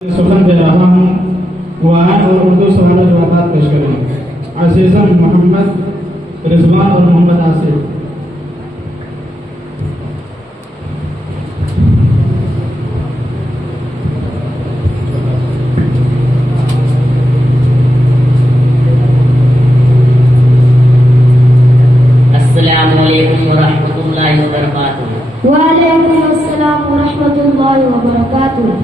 سخن دے رہا ہوں قرآن اور اردو سوال و جوابات پیش کریں عزیزم محمد رضوان اور محمد آصف. السلام علیکم ورحمۃ اللہ وبرکاتہ. وعلیکم السلام ورحمۃ اللہ وبرکاتہ.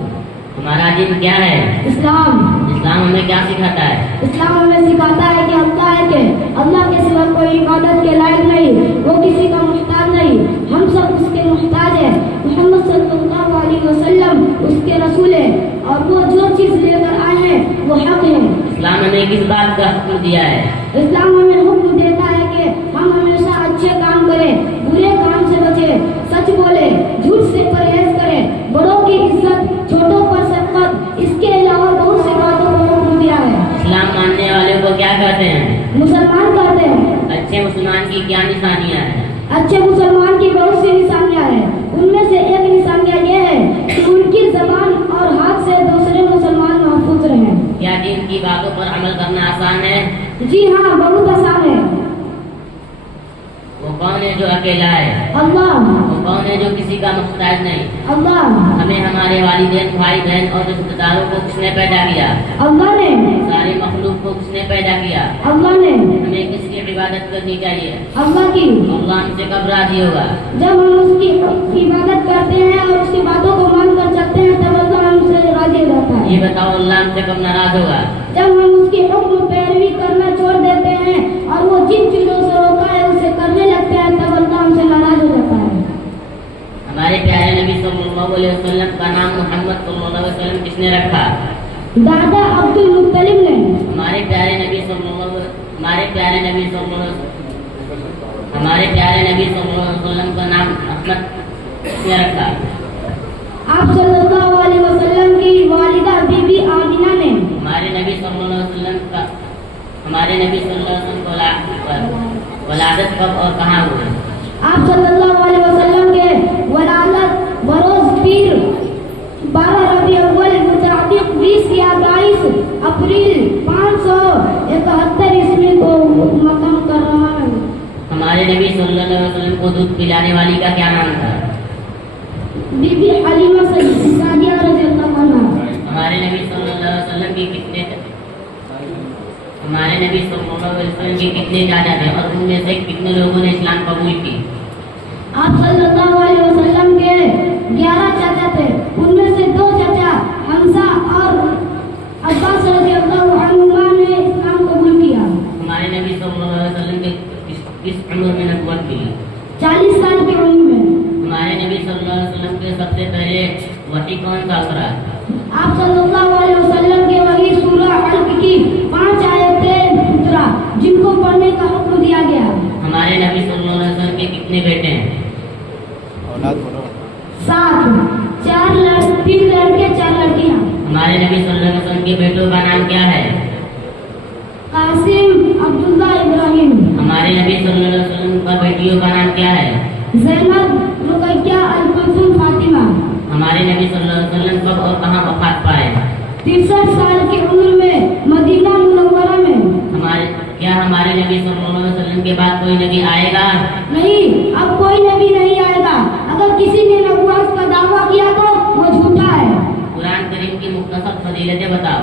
ہمارا دین کیا ہے؟ اسلام. اسلام ہمیں کیا سکھاتا ہے؟ اسلام ہمیں سکھاتا ہے کہ اللہ کے سوا کوئی عبادت کے لائق نہیں، وہ کسی کا محتاج نہیں، ہم سب اس کے محتاج ہیں. محمد صلی اللہ علیہ وسلم اس کے رسول ہیں اور وہ جو چیز لے کر آئے ہیں وہ حق ہے. اسلام ہمیں کس بات کا حکم دیا ہے؟ اسلام ہمیں حکم دیتا ہے کہ ہم ہمیشہ اچھے کام کریں، برے کام سے بچیں، سچ بولیں، جھوٹ سے پرہیز کریں، بڑوں کی عزت، چھوٹوں پر شفقت، اس کے علاوہ بہت سی باتوں کو حکم دیا ہے. اسلام ماننے والے کو کیا کہتے ہیں؟ مسلمان کہتے ہیں. اچھے مسلمان کی کیا نشانیاں ہیں؟ اچھے مسلمان کی بہت سی نشانیاں ہیں. ان میں سے ایک نشانیہ یہ ہے کہ ان کی زبان اور ہاتھ سے دوسرے مسلمان محفوظ رہیں. کیا دین کی باتوں پر عمل کرنا آسان ہے؟ جی ہاں، بہت آسان ہے. وہ کون ہے جو اکیلا ہے؟ اللہ. وہ کون ہے جو کسی کا محتاج نہیں؟ اللہ. ہمیں ہمارے والدین، بھائی بہن اور رشتہ داروں کو کس نے پیدا کیا؟ اللہ نے. سارے مخلوق کو کس نے پیدا کیا؟ اللہ نے. ہمیں کس کی عبادت کرنی چاہیے؟ اللہ کی. اللہ ہم سے کب راضی ہوگا؟ جب ہم اس کی عبادت کرتے ہیں اور اس کی باتوں کو مان کر چلتے ہیں تب اللہ ہم سے راضی ہو جاتا ہے. یہ بتاؤ اللہ ہم سے کب ناراض ہوگا؟ جب ہم اس کی حکم پیروی کرنا چھوڑ دیتے ہیں اور وہ جن چیزوں سے روکا ہے اسے کرنے لگتے ہیں تب اللہ ہم سے ناراض ہو جاتا ہے. ہمارے پیارے نبی صلی اللہ علیہ وسلم کا نام محمد صلی اللہ علیہ وسلم کس نے رکھا؟ دادا عبد المطلب نے. ہمارے پیارے نبی صلی اللہ علیہ وسلم کا نام احمد کس نے رکھا؟ آپ صلی اللہ علیہ وسلم کی والدہ بی بی آمینہ نے. ہمارے نبی صلی اللہ علیہ وسلم کو ولادت کب اور کہاں ہوئی؟ آپ صلی اللہ علیہ وسلم کے ولادت بروز پیر 12 ربیع اول متعلق 20 یا 22 اپریل 571 عیسوی کو مقام کر رہا ہے. ہمارے نبی صلی اللہ علیہ وسلم کو دودھ پلانے والی کا کیا نام تھا؟ بی بی حلیمہ سعدیہ رضی اللہ عنہا. ہمارے نبی صلی اللہ علیہ وسلم کی کتنے دادا تھے اور ان میں سے کتنے لوگوں نے اسلام قبول کی؟ آپ صلی اللہ علیہ وسلم کے 11 چاچا تھے. ان میں سے 2 چاچا حمزہ اور عباس رضی اللہ عنہما نے اسلام قبول کیا. ہمارے نبی صلی اللہ علیہ وسلم کے کس عمر میں نبوت کی؟ 40 سال کی عمر میں. ہمارے نبی صلی اللہ علیہ وسلم کے سب سے پہلے وحی کون سا اترا؟ آپ صلی اللہ علیہ وسلم کے وحی سورہ علق کی 5 آیتیں اترا جن کو پڑھنے کا حکم دیا گیا. ہمارے نبی صلی اللہ علیہ وسلم کے کتنے بیٹے ہیں؟ 7. 3 لڑکے 4 لڑکیاں. ہمارے نبی صلی اللہ علیہ وسلم کے بیٹوں کا نام کیا ہے؟ قاسم، عبداللہ، ابراہیم. ہمارے نبی صلی اللہ علیہ وسلم کا بیٹیوں کا نام کیا ہے؟ زینب، رقیہ، الکلثوم، فاطمہ. ہمارے نبی صلی اللہ علیہ وسلم کب اور کہاں وفات پائے؟ 63 سال کی عمر میں مدینہ منورہ میں. کیا ہمارے نبی صلی اللہ علیہ وسلم کے بعد کوئی نبی آئے گا؟ نہیں، اب کوئی نبی نہیں آئے گا. اگر کسی نے نبوت کا دعویٰ کیا تو وہ جھوٹا ہے. قرآن کریم کی مختصر فضیلتیں بتاؤ.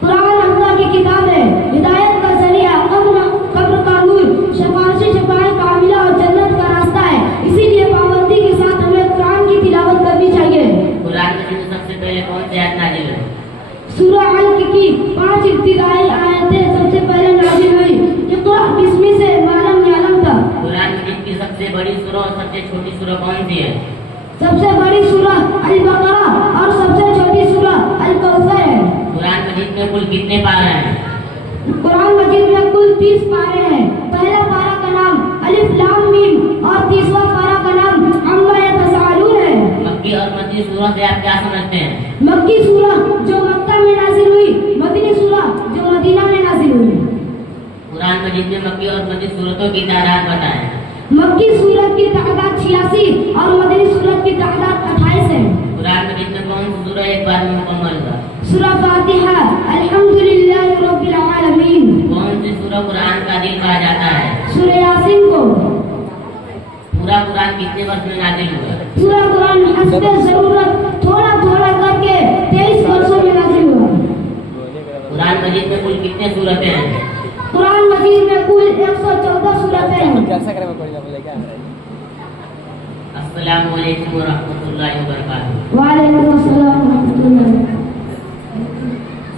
قرآن اللہ کی کتاب ہے، ہدایت کا ذریعہ، قبر کا نور، شفاعت کاملہ اور جنت کا راستہ ہے. اسی لیے پابندی کے ساتھ ہمیں قرآن کی تلاوت کرنی چاہیے. قرآن میں سب سے پہلے کون سی آیت نازل ہوئی؟ سورہ علق کی 5 ابتدائی آیتیں سب سے پہلے نازل ہوئی. اقرأ بسم سے معلوم یعلم تھا. قرآن مجید کی سب سے بڑی سورہ اور سب سے چھوٹی سورہ کون سی ہے؟ سب سے بڑی سورہ البقرہ اور سب سے چھوٹی سورہ الکوثر ہے. قرآن مجید میں کل کتنے پارے ہیں؟ قرآن مجید میں کل 30 پارے ہیں. پہلا پارہ کا نام الف لام میم اور 30واں پارہ کا نام عما یتساءلون ہے. مکی اور مدنی سورہ سے آپ کیا سمجھتے ہیں؟ مکی سورہ جو مکہ میں نازل ہوئی، مدنی سورہ جو مدینہ میں نازل ہوئی. قرآن مجید میں مکی اور مدنی سورتوں کی تعداد بتائیں. مکی سورت کی تعداد 86 اور مدنی سورت کی تعداد 28 ہے. قرآن مجید میں کون سی سورہ ایک بار میں مکمل ہوا؟ سورہ فاتحہ الحمدللہ رب العالمین. کون سی سورہ قرآن کا دل کہا جاتا ہے؟ سورہ یاسین کو. پورا قرآن کتنے برس میں نازل ہوا؟ پورا قرآن حسب ضرورت تھوڑا تھوڑا کر کے 23 برسوں میں نازل ہوا. قرآن مجید میں کل کتنے سورتیں ہیں؟ قرآن مجید میں کل 114 سورتیں ہیں. السلام علیکم ورحمۃ اللہ وبرکاتہ. وعلیکم السلام ورحمۃ اللہ.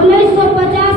1950